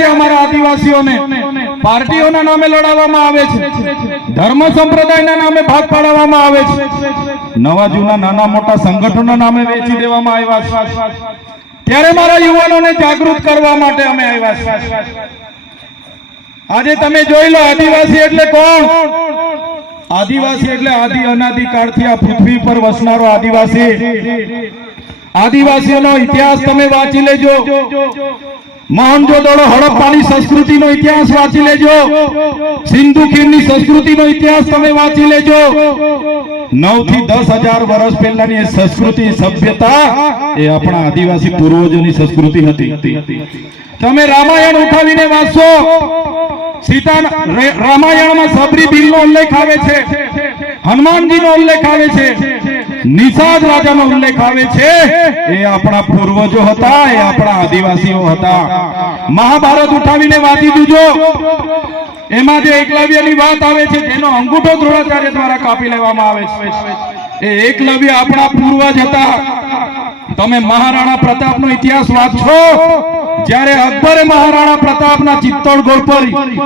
આજે અમારા આદિવાસીઓને પાર્ટીઓના નામે લડાવવામાં આવે છે. ધર્મ સંપ્રદાયના નામે ભાગ પાડવામાં આવે છે. નવા જૂના નાના મોટા સંગઠનોના નામે વેચી દેવામાં આવ્યા છે. ત્યારે મારા યુવાનોને જાગૃત કરવા માટે અમે આવ્યા છે. આજે તમે જોઈ લો, આદિવાસી એટલે કોણ? આદિવાસી એટલે આદિ અનાદિ કાળથી આ પૃથ્વી પર વસનારો આદિવાસી. આદિવાસીઓનો ઇતિહાસ તમે વાંચી લેજો. મોહનજોદડો હડપ્પાની સંસ્કૃતિનો ઇતિહાસ વાંચી લેજો. સિંધુ ખીરની સંસ્કૃતિનો ઇતિહાસ તમે વાંચી લેજો. નવથી દસ હજાર વર્ષ પહેલાની સંસ્કૃતિ, સભ્યતા એ આપણા આદિવાસી પૂર્વજોની સંસ્કૃતિ હતી. તમે રામાયણ ઉઠાવીને વાંચશો. સીતા રામાયણમાં સબરી બિલનો ઉલ્લેખ આવે છે. હનુમાનજીનો ઉલ્લેખ આવે છે. નિષાદ રાજાનો ઉલ્લેખ આવે છે. એ આપણા પૂર્વજો હતા, એ આપણા આદિવાસીઓ હતા. મહાભારત ઉઠાવીને વાંચી જુજો એમાં જે એકલવ્યની વાત આવે છે તેનો અંગૂઠો દ્રોણાચાર્ય દ્વારા કાપી લેવામાં આવે છે. એ એકલવ્ય આપણા પૂર્વજ હતા. તમે મહારાણા પ્રતાપનો ઇતિહાસ વાંચો જ્યારે અકબરે મહારાણા પ્રતાપના ચિત્તોડગઢ પર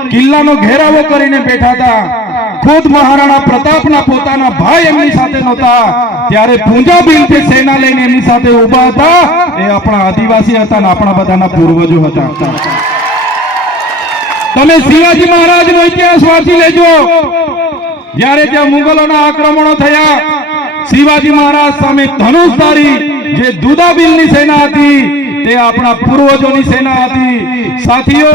કિલ્લાનો ઘેરાવો કરીને બેઠા હતા. ખુદ મહારાણા પ્રતાપના પોતાના ભાઈ એમની સાથે નહોતા. ત્યારે પૂંજા બિલ સેના લઈને એમની સાથે ઊભા હતા, એ આપણા આદિવાસી હતા અને આપણા બધાના પૂર્વજો હતા. તમે શિવાજી મહારાજનો ઇતિહાસ વાંચી લેજો. જ્યારે ત્યાં મુગલોના આક્રમણો થયા, શિવાજી મહારાજ સામે ધનુષધારી જે દુદાબિલની સેના હતી, તે આપણા પૂર્વજોની સેના હતી. સાથીઓ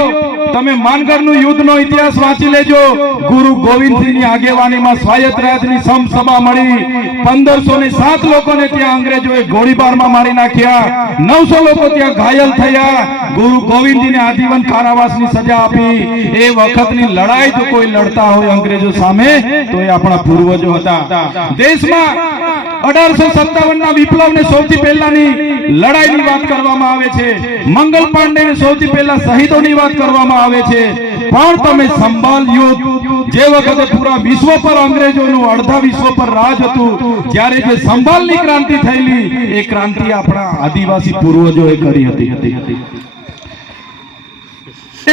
તમે માનગઢનું યુદ્ધનો ઇતિહાસ વાંચી લેજો. ગુરુ ગોવિંદસિંહની આગેવાનીમાં સ્વાયત્ત રાજની સમસભા મળી. પંદરસો ને સાત લોકોને ત્યાં અંગ્રેજોએ ગોળીબારમાં મારી નાખ્યા. નવસો લોકો ત્યાં ઘાયલ થયા. ગુરુ ગોવિંદજીને આજીવન કારાવાસની સજા આપી. એ વખતની લડાઈ જો કોઈ લડતા હોય અંગ્રેજો સામે, તો એ આપણા પૂર્વજો હતા. દેશમાં વાત કરવામાં આવે છે. પણ તમે યુદ્ધ જે વખતે પૂરા વિશ્વ પર અંગ્રેજોનું અડધા વિશ્વ પર રાજ હતું ત્યારે જે સંભાલની ક્રાંતિ થયેલી, એ ક્રાંતિ આપણા આદિવાસી પૂર્વજોએ કરી હતી.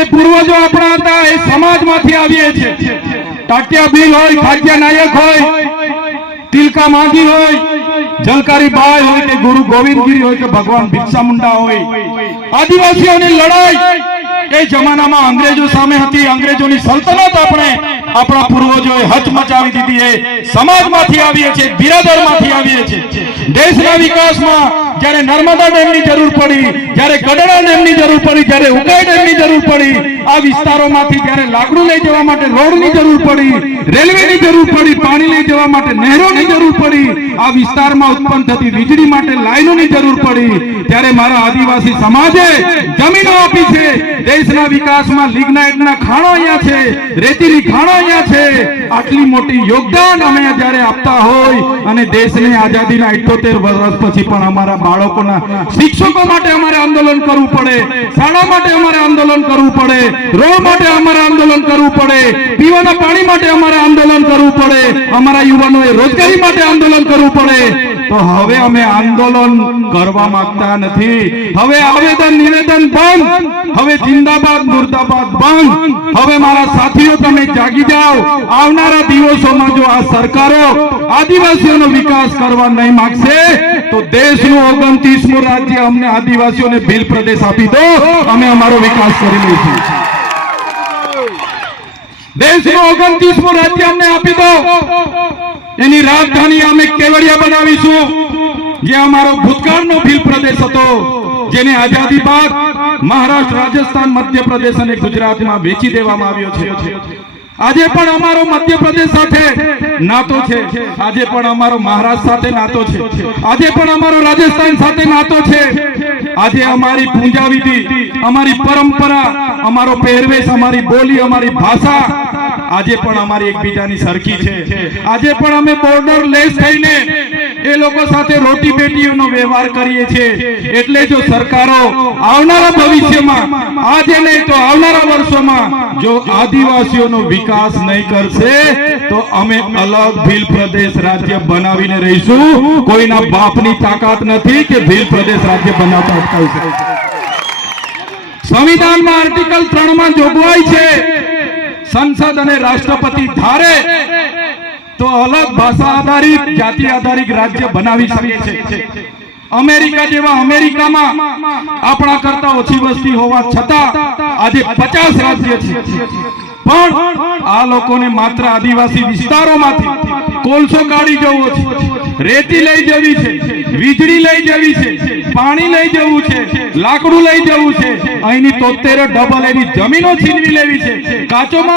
એ પૂર્વજો આપણા હતા, એ સમાજમાંથી આવીએ છે ટાટિયા બિલ હોય ખાદ્ય નાયક હોય, તિલકા માંગી હોય, જલકારી બાઈ હોય કે ગુરુ ગોવિંદગીરી હોય કે ભગવાન બિરસા મુંડા હોય. આદિવાસીઓની લડાઈ એ જમાનામાં અંગ્રેજો સામે હતી. અંગ્રેજોની સલ્તનત આપણે આપણા પૂર્વજોએ હચ મચાવી દીધી. એ સમાજમાંથી આવીએ છીએ બિરાદરમાંથી આવીએ છીએ. દેશના વિકાસમાં જ્યારે નર્મદા ડેમની જરૂર પડી, જ્યારે ગઢડા ડેમની જરૂર પડી, જ્યારે ઉકાઈ ડેમની જરૂર પડી, આ વિસ્તારોમાંથી જ્યારે લાકડું લઈ જવા માટે રોડની જરૂર પડી, રેલવેની જરૂર પડી, પાણી લઈ જવા માટે નહેરોની જરૂર પડી, આ વિસ્તારમાં ઉત્પન્ન થતી વીજળી માટે લાઈનોની જરૂર પડી. ત્યારે મારા આદિવાસી સમાજે જમીનો આપી છે, દેશના વિકાસમાં લિગ્નાઇટના ખાણો અહીંયા છે, રેતીની ખાણો અહીંયા છે, આટલી મોટી યોગદાન અમે જ્યારે આપતા હોય અને દેશને આઝાદીના 78 વર્ષ પછી પણ અમારા બાળકોના શિક્ષકો માટે અમારે આંદોલન કરવું પડે, શાળા માટે અમારે આંદોલન કરવું પડે, રોડ માટે અમારે આંદોલન કરવું પડે, પીવાના પાણી માટે અમારે આંદોલન કરવું પડે, અમારા યુવાનોએ રોજગારી માટે આંદોલન કરવું પડે. તો હવે અમે આંદોલન કરવા માંગતા નથી. હવે આવેદન, નિવેદન બંધ. હવે જિંદાબાદ, મુર્દાબાદ બંધ. હવે મારા સાથીઓ, તમે જાગી જાઓ. આવનારા દિવસોમાં જો આ સરકારો આદિવાસીઓનો વિકાસ કરવા નહીં માંગશે, તો દેશનું ઓગણત્રીસમું રાજ્ય અમને આદિવાસીઓને ભીલ પ્રદેશ આપી દો. અમે અમારો વિકાસ કરી લઈશું. દેશનું ઓગણત્રીસમું રાજ્ય અમને આપી દો. એની રાજધાની અમે કેવડિયા બનાવીશું. જે અમારો ભૂતકાળનો ભીલ પ્રદેશ હતો, જેને આઝાદી બાદ મહારાષ્ટ્ર, રાજસ્થાન, મધ્યપ્રદેશ અને ગુજરાતમાં વેચી દેવામાં આવ્યો છે. આજે પણ અમારો મધ્યપ્રદેશ સાથે નાતો છે. આજે પણ અમારો મહારાષ્ટ્ર સાથે નાતો છે. આજે પણ અમારો રાજસ્થાન સાથે નાતો છે. આજે અમારી પૂજા વિધિ અમારી પરંપરા અમારો પહેરવેશ અમારી બોલી અમારી ભાષા આજે પણ અમારી એકબીજાની સરખી છે. આજે પણ અમે બોર્ડર લેસ થઈને એ લોકો સાથે રોટી પેટીઓનો વ્યવહાર કરીએ છીએ. એટલે જો સરકારો આવનારા ભવિષ્યમાં, આજે નહીં તો આવનારા વર્ષોમાં જો આદિવાસીઓનો વિકાસ નહીં કરશે, તો અમે અલગ ભીલ પ્રદેશ રાજ્ય બનાવીને રહીશું. કોઈના બાપની તાકાત નથી કે ભીલ પ્રદેશ રાજ્ય બનાવતા અટકાવી શકે સંવિધાનમાં આર્ટિકલ ત્રણમાં જોગવાઈ છે. સંસદ અને રાષ્ટ્રપતિ ધારે તો અલગ ભાષા આધારિત, જાતિ આધારિત રાજ્ય બનાવી શકે છે. અમેરિકા જેવા અમેરિકામાં આપણા કરતા ઓછી વસ્તી હોવા છતાં આજે પચાસ રાજ્ય છે. પણ આ લોકોને માત્ર આદિવાસી વિસ્તારોમાંથી કોલસો કાઢી જવો છે. રેતી લઈ જવી છે, વીજળી લઈ જવી છે, પાણી લઈ જવું છે, લાકડું લઈ જવું છે. અહીંની તોતેર ડબલ એની જમીનો છીનવી લેવી છે. કાચો માલ